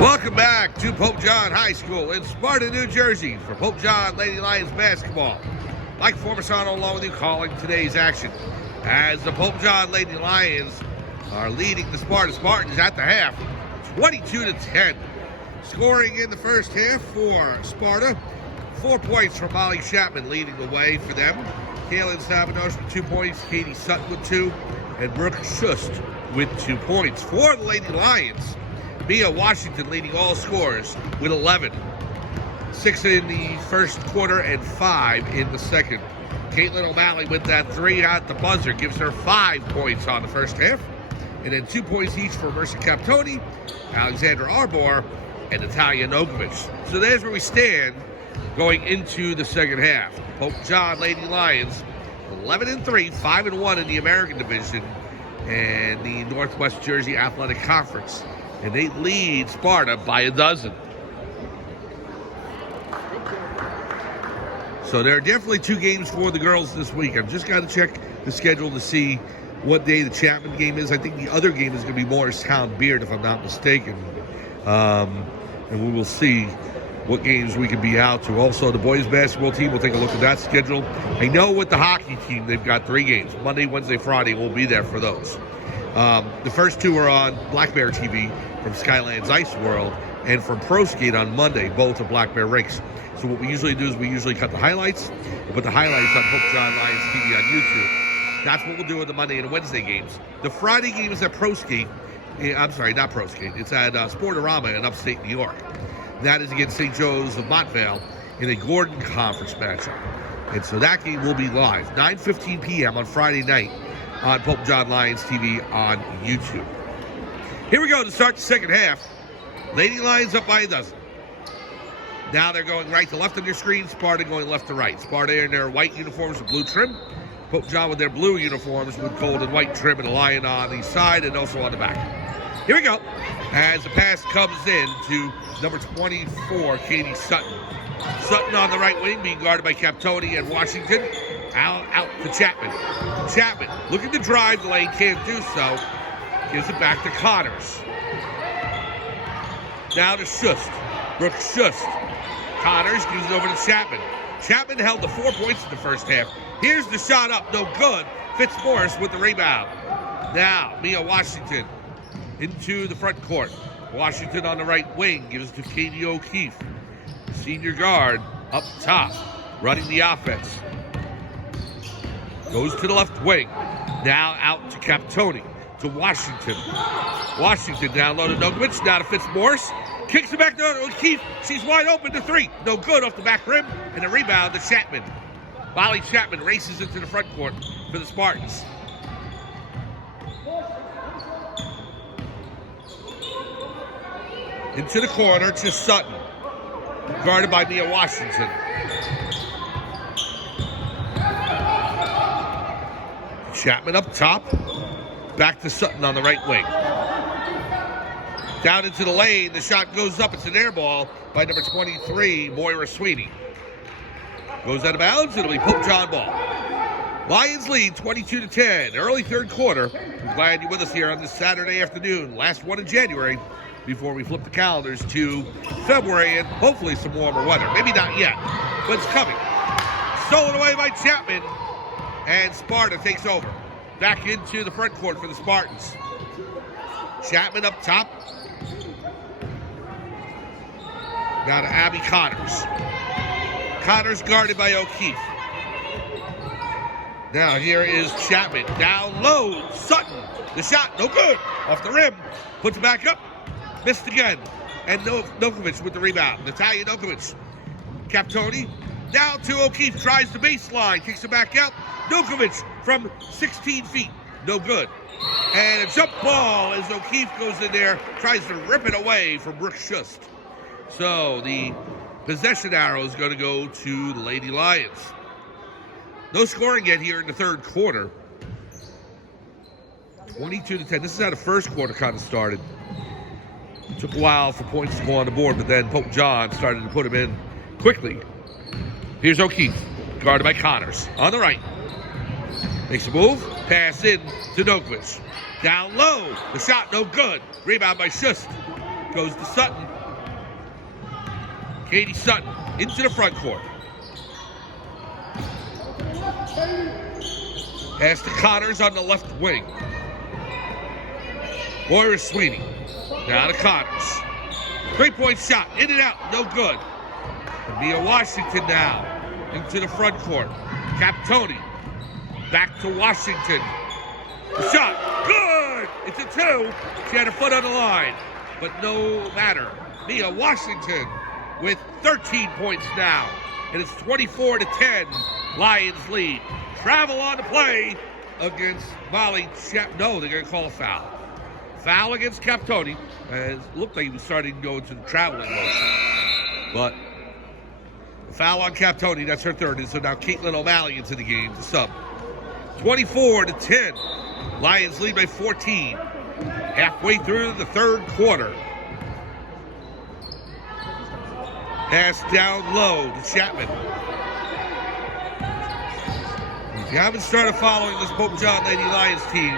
Welcome back to Pope John High School in Sparta, New Jersey for Pope John Lady Lions basketball. Mike Formasano along with you calling today's action as the Pope John Lady Lions are leading the Sparta Spartans at the half, 22-10. Scoring in the first half for Sparta, 4 points from Molly Chapman leading the way for them. Kaylin Sabanos with 2 points, Katie Sutton with 2, and Brooke Schust with 2 points. For the Lady Lions, Mia Washington leading all scores with 11. 6 in the first quarter and 5 in the second. Caitlin O'Malley with that 3 at the buzzer gives her 5 points on the first half. And then 2 points each for Mercer Captoni, Alexandra Arbor, and Natalia Nokovic. So there's where we stand going into the second half. Pope John Lady Lions, 11-3, 5-1 in the American Division and the Northwest Jersey Athletic Conference. And they lead Sparta by a dozen. So there are definitely 2 games for the girls this week. I've just got to check the schedule to see what day the Chapman game is. I think the other game is going to be Morristown Beard, if I'm not mistaken. And we will see what games we can be out to. Also, the boys basketball team will take a look at that schedule. I know with the hockey team, they've got 3 games. Monday, Wednesday, Friday. We'll be there for those. The first 2 are on Black Bear TV from Skylands Ice World and from Pro Skate on Monday, both at Black Bear Rinks. So what we usually do is we usually cut the highlights and put the highlights on Pope John Lions TV on YouTube. That's what we'll do with the Monday and Wednesday games. The Friday game is at Pro Skate. I'm sorry, not Pro Skate. It's at Sportorama in upstate New York. That is against St. Joe's of Montvale in a Gordon Conference matchup. And so that game will be live, 9:15 p.m. on Friday night on Pope John Lions TV on YouTube. Here we go to start the second half. Lady Lions up by a dozen. Now they're going right to left on your screen, Sparta going left to right. Sparta in their white uniforms with blue trim. Pope John with their blue uniforms with gold and white trim and a lion on the side and also on the back. Here we go. As the pass comes in to number 24, Katie Sutton. Sutton on the right wing being guarded by Captoni and Washington. Out to Chapman. Chapman looking to drive the lane, can't do so. Gives it back to Connors. Now to Schust. Brooke Schust. Connors gives it over to Chapman. Chapman held the 4 points in the first half. Here's the shot up, no good. Fitzmaurice with the rebound. Now, Mia Washington into the front court. Washington on the right wing gives it to Katie O'Keefe. Senior guard up top, running the offense. Goes to the left wing. Now out to Captoni, to Washington. Washington down low to Nokovic, now to Fitzmaurice. Kicks it back to O'Keefe. She's wide open to 3. No good off the back rim. And a rebound to Chapman. Molly Chapman races into the front court for the Spartans. Into the corner to Sutton. Guarded by Mia Washington. Chapman up top. Back to Sutton on the right wing. Down into the lane, the shot goes up. It's an air ball by number 23, Moira Sweeney. Goes out of bounds, it'll be Pope John ball. Lions lead 22-10, early third quarter. I'm glad you're with us here on this Saturday afternoon, last one in January, before we flip the calendars to February and hopefully some warmer weather. Maybe not yet, but it's coming. Stolen away by Chapman, and Sparta takes over. Back into the front court for the Spartans. Chapman up top. Now to Abby Connors. Connors guarded by O'Keefe. Now here is Chapman. Down low. Sutton. The shot, no good. Off the rim. Puts it back up. Missed again. And Nokovic with the rebound. Natalia Nokovic. Captoni. Down to O'Keefe. Tries the baseline. Kicks it back out. Nokovic from 16 feet. No good. And a jump ball as O'Keefe goes in there. Tries to rip it away from Brooke Schust. So the possession arrow is going to go to the Lady Lions. No scoring yet here in the third quarter. 22-10. This is how the first quarter kind of started. Took a while for points to go on the board, but then Pope John started to put them in quickly. Here's O'Keefe, guarded by Connors. On the right. Makes a move. Pass in to Nokovic. Down low. The shot no good. Rebound by Schust. Goes to Sutton. Katie Sutton into the front court. Pass to Connors on the left wing. Moira Sweeney. Now to Connors. 3-point shot. In and out. No good. And Mia Washington now into the front court. Captoni. Back to Washington. The shot. Good. It's a 2. She had her foot on the line. But no matter. Mia Washington with 13 points now. And it's 24-10. Lions lead. Travel on the play against Molly No, they're going to call a foul. Foul against Captoni. It looked like he was starting to go into the traveling motion. But foul on Captoni, that's her third. And so now Caitlin O'Malley into the game to sub. 24-10. Lions lead by 14. Halfway through the third quarter. Pass down low to Chapman. If you haven't started following this Pope John Lady Lions team,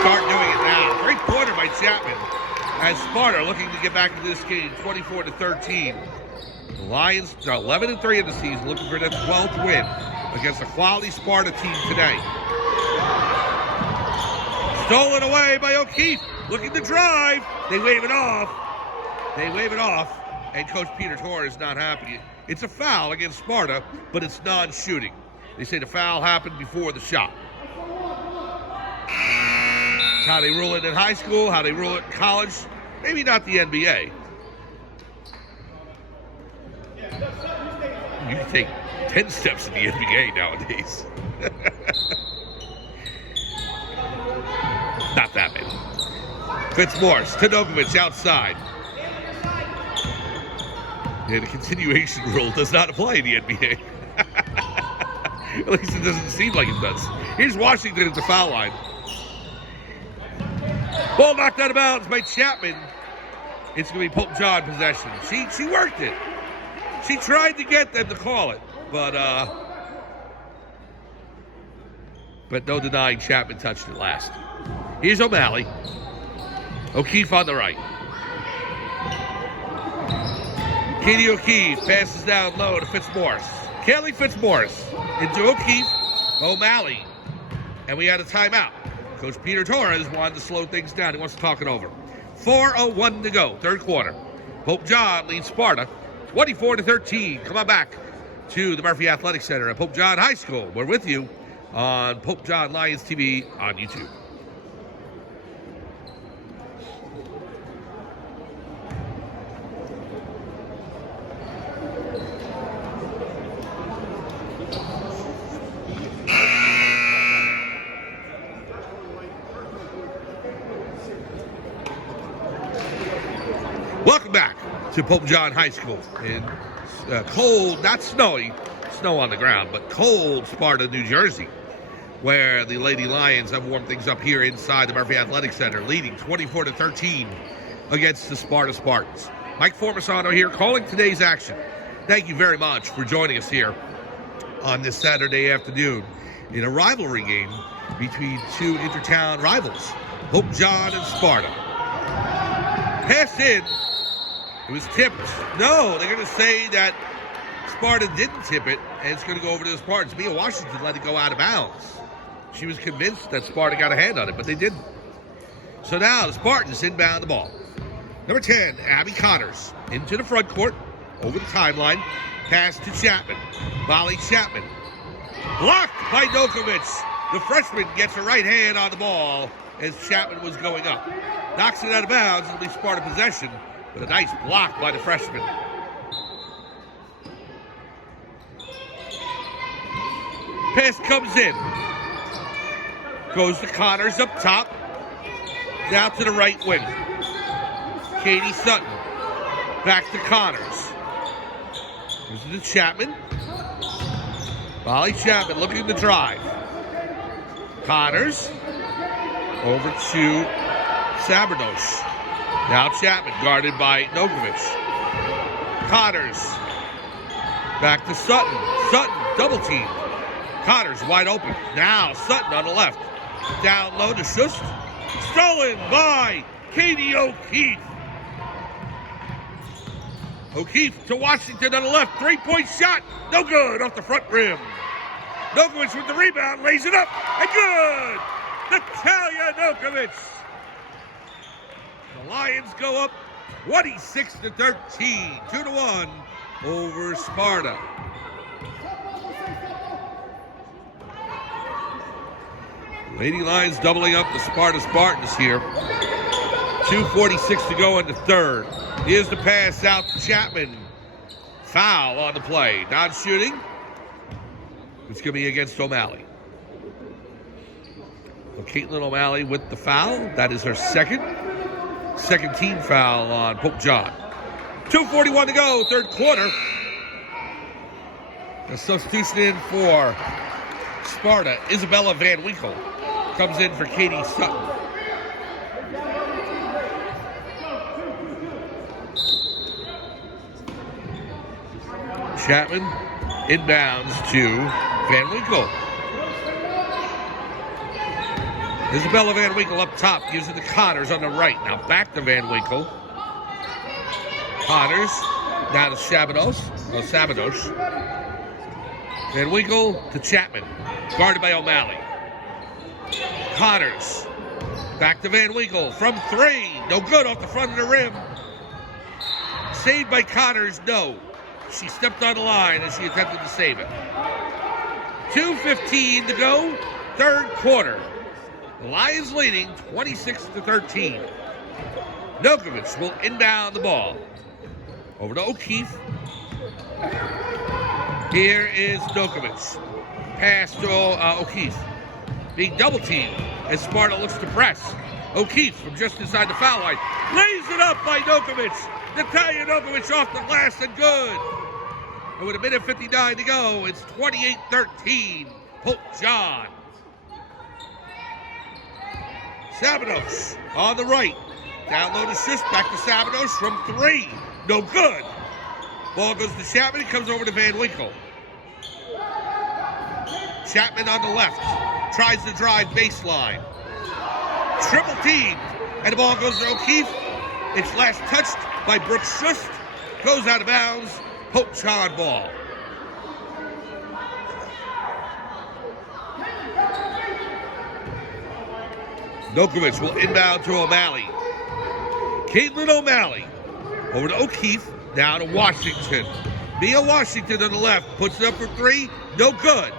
start doing it now. Great pointer by Chapman. As Sparta looking to get back into this game, 24-13. The Lions are 11-3 in the season, looking for their 12th win against a quality Sparta team today. Stolen away by O'Keefe, looking to drive. They wave it off. And Coach Peter Torres is not happy. It's a foul against Sparta, but it's non-shooting. They say the foul happened before the shot. How they rule it in high school, how they rule it in college, maybe not the NBA. You can take 10 steps in the NBA nowadays. Not that many. Fitzmorris, Tanokovic outside. Yeah, the continuation rule does not apply in the NBA. At least it doesn't seem like it does. Here's Washington at the foul line. Ball knocked out of bounds by Chapman. It's going to be Pope John possession. She worked it. She tried to get them to call it, but no denying Chapman touched it last. Here's O'Malley. O'Keefe on the right. Katie O'Keefe passes down low to Fitzmorris. Kelly Fitzmorris into O'Keefe, O'Malley. And we had a timeout. Coach Peter Torres wanted to slow things down. He wants to talk it over. 4:01 to go, third quarter. Pope John leads Sparta 24-13. Come on back to the Murphy Athletic Center at Pope John High School. We're with you on Pope John Lions TV on YouTube. Welcome back to Pope John High School in cold, not snowy, snow on the ground, but cold Sparta, New Jersey, where the Lady Lions have warmed things up here inside the Murphy Athletic Center, leading 24-13 against the Sparta Spartans. Mike Formisano here calling today's action. Thank you very much for joining us here on this Saturday afternoon in a rivalry game between two intertown rivals, Pope John and Sparta. Pass in. It was tipped. No, they're going to say that Sparta didn't tip it, and it's going to go over to the Spartans. Mia Washington let it go out of bounds. She was convinced that Sparta got a hand on it, but they didn't. So now the Spartans inbound the ball. Number 10, Abby Connors, into the front court, over the timeline. Pass to Chapman. Molly Chapman. Blocked by Nokovic. The freshman gets her right hand on the ball as Chapman was going up. Knocks it out of bounds. It'll be Sparta possession, but a nice block by the freshman. Pass comes in. Goes to Connors up top. Down to the right wing. Katie Sutton. Back to Connors. This is to Chapman. Molly Chapman looking to drive. Connors. Over to Sabernos. Now Chapman guarded by Nokovic. Connors. Back to Sutton. Sutton double team. Connors wide open. Now Sutton on the left. Down low to Schust. Stolen by Katie O'Keefe. O'Keefe to Washington on the left. Three-point shot. No good off the front rim. Nokovic with the rebound. Lays it up. And good. Natalia Nokovic. The Lions go up 26-13. 2-1 over Sparta. Lady Lions doubling up the Sparta Spartans here. 2:46 to go in the third. Here's the pass out to Chapman. Foul on the play. Non-shooting. It's going to be against O'Malley. So Caitlin O'Malley with the foul. That is her second team foul on Pope John. 2:41 to go, third quarter. A substitution in for Sparta. Isabella Van Winkle comes in for Katie Sutton. Chapman inbounds to Van Winkle. Isabella Van Winkle up top, gives it to Connors on the right. Now back to Van Winkle. Connors, down to Sabados. Van Winkle to Chapman, guarded by O'Malley. Connors, back to Van Winkle from three. No good off the front of the rim. Saved by Connors, no. She stepped on the line as she attempted to save it. 2:15 to go, third quarter. The Lions leading 26-13. Nokovic will inbound the ball. Over to O'Keefe. Here is Nokovic. Pass to O'Keefe. Being double teamed as Sparta looks to press. O'Keefe from just inside the foul line. Lays it up by Nokovic. Natalia Nokovic off the glass and good. And with 1:59 to go, it's 28-13. Pope John. Sabados on the right. Down low assist, back to Sabados from three. No good. Ball goes to Chapman. He comes over to Van Winkle. Chapman on the left. Tries to drive baseline. Triple team. And the ball goes to O'Keefe. It's last touched by Brooks Schust. Goes out of bounds. Pope John ball. Nokovic will inbound to O'Malley. Caitlin O'Malley over to O'Keefe, now to Washington. Mia Washington on the left, puts it up for three, no good.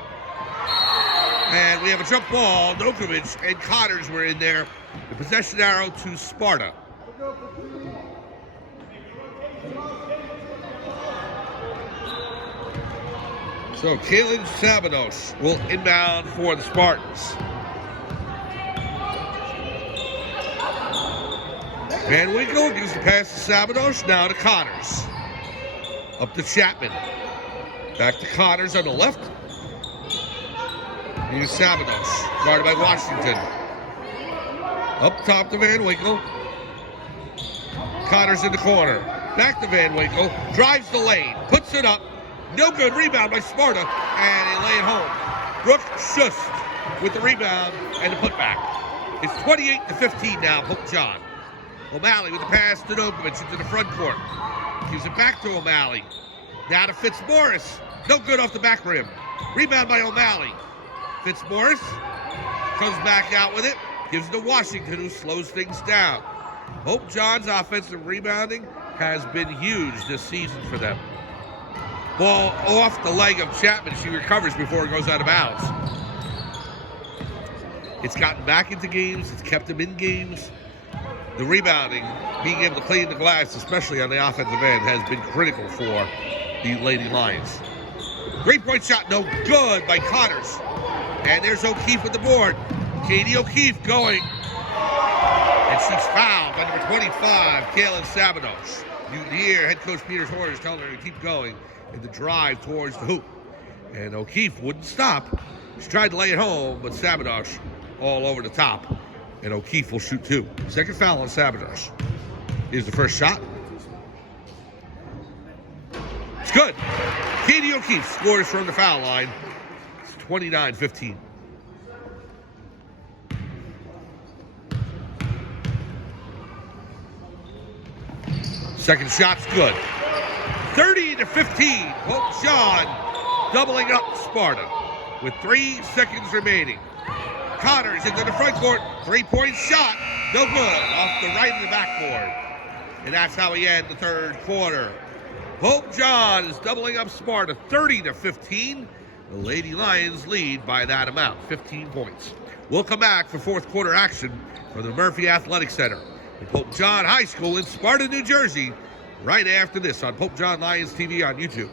And we have a jump ball. Nokovic and Connors were in there. The possession arrow to Sparta. So Kaylin Sabados will inbound for the Spartans. Van Winkle gives the pass to Sabados, now to Connors. Up to Chapman. Back to Connors on the left. Here's Sabados, guarded by Washington. Up top to Van Winkle. Connors in the corner. Back to Van Winkle. Drives the lane. Puts it up. No good. Rebound by Sparta. And they lay it home. Brooke Schust with the rebound and the putback. It's 28-15 now, Pope John. O'Malley with the pass to Nokovic into the front court. Gives it back to O'Malley. Now to Fitzmaurice. No good off the back rim. Rebound by O'Malley. Fitzmaurice comes back out with it. Gives it to Washington, who slows things down. Pope John's offensive rebounding has been huge this season for them. Ball off the leg of Chapman. She recovers before it goes out of bounds. It's gotten back into games. It's kept them in games. The rebounding, being able to clean the glass, especially on the offensive end, has been critical for the Lady Lions. 3-point shot, no good by Connors. And there's O'Keefe with the board. Katie O'Keefe going. And she's fouled by number 25, Kaylin Sabados. You can hear head coach Peter Horner telling her to keep going in the drive towards the hoop. And O'Keefe wouldn't stop. She tried to lay it home, but Sabados all over the top. And O'Keefe will shoot two. Second foul on Sabados. Here's the first shot. It's good. Katie O'Keefe scores from the foul line. It's 29-15. Second shot's good. 30-15. Pope John doubling up Sparta with 3 seconds remaining. Connors into the front court. 3-point shot. No good. Off the right of the backboard. And that's how we end the third quarter. Pope John is doubling up Sparta 30-15. The Lady Lions lead by that amount, 15 points. We'll come back for fourth quarter action from the Murphy Athletic Center in Pope John High School in Sparta, New Jersey, right after this on Pope John Lions TV on YouTube.